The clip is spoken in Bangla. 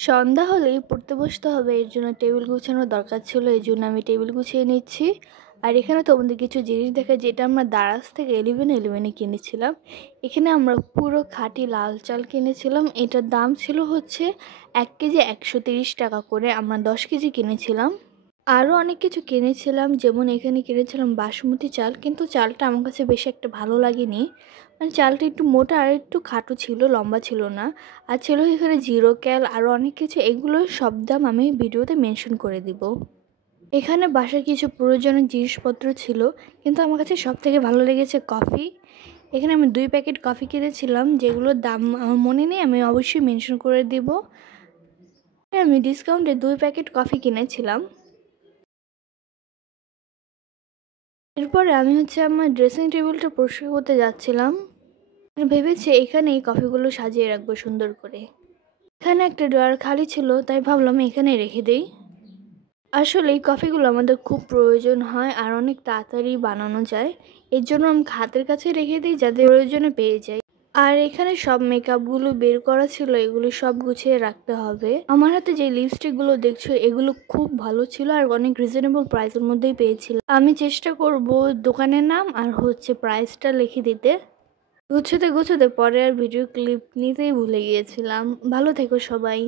সন্ধ্যা হলেই পড়তে বসতে হবে, এর জন্য টেবিল গুছানোর দরকার ছিল। এই জন্য আমি টেবিল গুছিয়ে নিচ্ছি। আর এখানে তোমাদের কিছু জিনিস দেখা, যেটা আমরা দারাজ থেকে 11-11 কিনেছিলাম। এখানে আমরা পুরো খাঁটি লাল চাল কিনেছিলাম। এটার দাম ছিল হচ্ছে 1 কেজি 130 টাকা করে। আমরা 10 কেজি কিনেছিলাম। আরও অনেক কিছু কিনেছিলাম, যেমন এখানে কিনেছিলাম বাসমতি চাল, কিন্তু চালটা আমার কাছে বেশি একটা ভালো লাগেনি। মানে চালটা একটু মোটা আর একটু খাটো ছিল, লম্বা ছিল না। আর ছিল এখানে জিরো ক্যাল, আরও অনেক কিছু। এগুলোর সব দাম আমি ভিডিওতে মেনশন করে দিব। এখানে বাসায় কিছু প্রয়োজনীয় জিনিসপত্র ছিল, কিন্তু আমার কাছে সব থেকে ভালো লেগেছে কফি। এখানে আমি 2 প্যাকেট কফি কিনেছিলাম, যেগুলোর দাম আমার মনে নেই, আমি অবশ্যই মেনশন করে দিব। আমি ডিসকাউন্টে 2 প্যাকেট কফি কিনেছিলাম। এরপরে আমি আমার ড্রেসিং টেবিলটা পরিষ্কার করতে যাচ্ছিলাম। ভেবেছি এখানে এই কফিগুলো সাজিয়ে রাখবো সুন্দর করে। এখানে একটা ড্রয়ার খালি ছিল, তাই ভাবলাম এখানে রেখে দেই। আসলে এই কফিগুলো আমাদের খুব প্রয়োজন হয় আর অনেক তাড়াতাড়ি বানানো যায়। এর জন্য আমি হাতের কাছে রেখে দিই, যাতে প্রয়োজনে পেয়ে যাই। আর এখানে সব মেকআপগুলো বের করা ছিল, এগুলো সব গুছিয়ে রাখতে হবে। আমার হাতে যে লিপস্টিকগুলো দেখছো, এগুলো খুব ভালো ছিল আর অনেক রিজনেবল প্রাইসের মধ্যেই পেয়েছিলাম। আমি চেষ্টা করব দোকানের নাম আর প্রাইসটা লিখে দিতে। গুছোতে গুছোতে পরে আর ভিডিও ক্লিপ নিতেই ভুলে গিয়েছিলাম। ভালো থেকো সবাই।